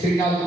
శ్రీనాథ్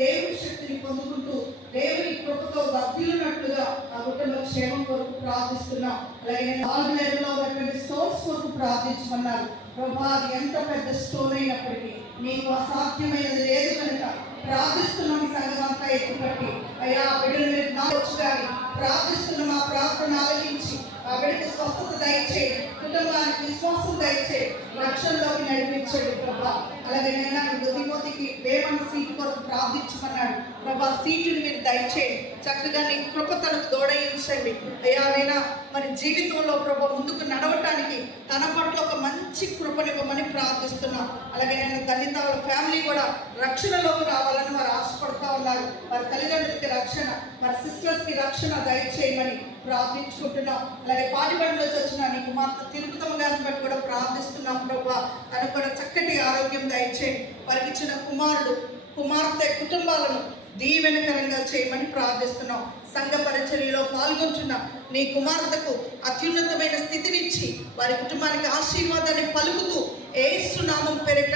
దేవుని శక్తిని పొందుకుంటూ దేవుని కృపతో వర్ధిల్లునట్లుగా ఆ కుటుంబ క్షేమం కొరకు ప్రార్థిస్తున్నాం. అలాగే ఆర్డినరీలో ఉన్నటువంటి స్టోన్స్ కొరకు ప్రార్థించమన్నారు. ప్రభా, అది ఎంత పెద్ద స్టోన్ అయినప్పటికీ నీకు అసాధ్యమైనది లేదు కనుక ప్రార్థిస్తున్నాం. సంఘం అంతా ఎత్తుపట్టి అయ్యా బిడ్డలు మీరు నావచ్చు కానీ ప్రార్థిస్తున్నాం. ఆ ప్రార్థన ఆలకించి ఆ బిడ్డకి స్వస్థత దయచేయండి, కుటుంబానికి విశ్వాసం దయచేయండి, రక్షణలోకి నడిపించండి ప్రభా. అలాగే నేను తిమోతికి వేమన సీటు కొరకు ప్రార్థించమన్నాడు. ప్రభా, సీటుని మీరు దయచేయండి, చక్కగా నీ కృప తనకు దోడయించండి అయ్యా. నేను మరి జీవితంలో ప్రభా ముందుకు నడవటానికి తన పట్ల ఒక మంచి కృపనివ్వమని ప్రార్థిస్తున్నాం. అలాగే నేను దళిత వాళ్ళ ఫ్యామిలీ కూడా రక్షణలోకి రావాలని వారు ఆశపడతా ఉన్నారు. వారి తల్లిదండ్రులకి రక్షణ, వారి సిస్టర్స్ కి రక్షణ దయచేయమని ప్రార్థించుకుంటున్నాం. అలాగే పాటిబండిలోకి వచ్చిన నీ కుమార్తె తిరుపతమ్మ గారిని బట్టి కూడా ప్రార్థిస్తున్నాం ప్రభా. తనకు కూడా చక్కటి ఆరోగ్యం దయచేయండి. వారికి ఇచ్చిన కుమారుడు కుమార్తె కుటుంబాలను దీవెనకరంగా చేయమని ప్రార్థిస్తున్నాం. సంఘ పరిచర్యలో పాల్గొంటున్న నీ కుమార్తెకు అత్యున్నతమైన స్థితినిచ్చి వారి కుటుంబానికి ఆశీర్వాదాన్ని పలుకుతూ యేసు నామం పేరిట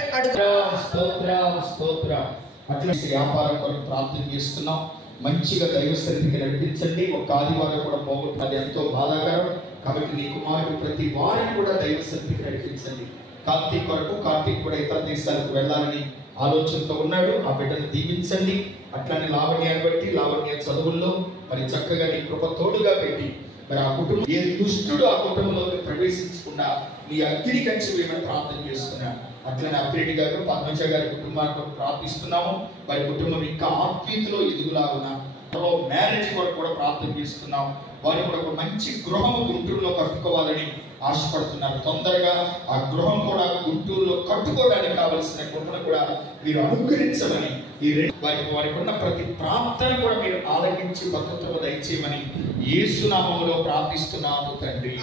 అట్లా వ్యాపారం కొరకు ప్రార్థన చేస్తున్నాం. మంచిగా దైవ సన్నిధికి నడిపించండి. ఒక ఆదివారం కూడా పోగొట్టు, అది ఎంతో బాధాకరం. కాబట్టి నీ కుమారుడు ప్రతి వారిని కూడా దైవ సన్నిధికి నడిపించండి. కార్తీక్ కొరకు, కార్తీక్ కూడా ఇతర దేశాలకు వెళ్ళాలని ఆలోచనతో ఉన్నాడు. ఆ బిడ్డను దీవించండి. అట్లానే లావణ్యాన్ని బట్టి, లావణ్య చదువుల్లో మరి చక్కగా నీ కృప తోడుగా పెట్టి మరి ఆ కుటుంబం ఏ దుష్టుడు ఆ కుటుంబంలోకి ప్రవేశించకుండా నీ అగ్ని కంచి వేయమని ప్రార్థన చేస్తున్నాను. అట్లనే అప్పిరెడ్డి గారు, పద్మజ గారి కుటుంబానికి ప్రార్థిస్తున్నాము. వారి కుటుంబం ఇంకా ఆత్మీయతలో ఎదుగులాగున మ్యారేజ్ కొరకు కూడా ప్రార్థన చేస్తున్నాం. వారి కూడా ఒక మంచి గృహం గుంటూరులో కట్టుకోవాలని ఆశపడుతున్నారు. తొందరగా ఆ గృహం కూడా గుంటూరులో కట్టుకోవడానికి కావలసిన కృపను కూడా మీరు అనుగ్రహించమని, ఈ వారికి ఉన్న ప్రతి ప్రార్థన కూడా మీరు ఆలకించి భద్రత దయచేయమని యేసు నామములో ప్రార్థిస్తున్నాము తండ్రి.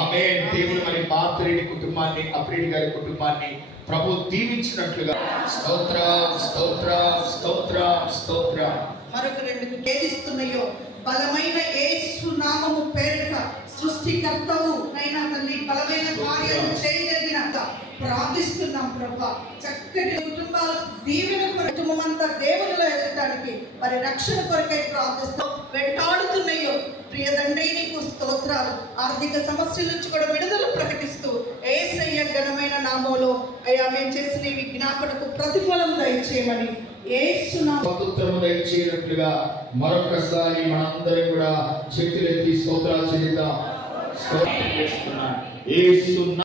ఆమేన్. దేవుడు మరి పాత్రెడ్డి కుటుంబాన్ని, అప్పిరెడ్డి గారి కుటుంబాన్ని ప్రభు దీవించినట్లుగా స్తోత్ర స్తోత్ర స్తోత్ర స్తోత్ర. మరొక రెండు వేధిస్తున్నాయో బలమైన యేసు నామము పేరిట సృష్టికర్తవు అయినా తండ్రి బలమైన కార్యాలు చేయగలిగినంత ప్రార్థిస్తున్నాం ప్రభా. చక్కటి కుటుంబాలు దీవెన కుటుంబం అంతా దేవునిలో ఎదగటానికి మరి రక్షణ కొరకై ప్రార్థిస్తాం. వెంటాడుతున్నాయో ప్రియ తండ్రి నీకు స్తోత్రాలు. ఆర్థిక సమస్యల నుంచి కూడా విడుదల ప్రకటిస్తూ యేసయ్య ఘనమైన నామములో అయ్యా మేము చేసిన ఈ విజ్ఞాపనకు ప్రతిఫలం దయచేయమని యేసు నామములో దయచేయనట్లుగా మరొకసారి మనందరం కూడా చేతులెత్తి స్తోత్రాలు చేద్దాం. స్తోత్రం చేస్తున్నాం. యేసు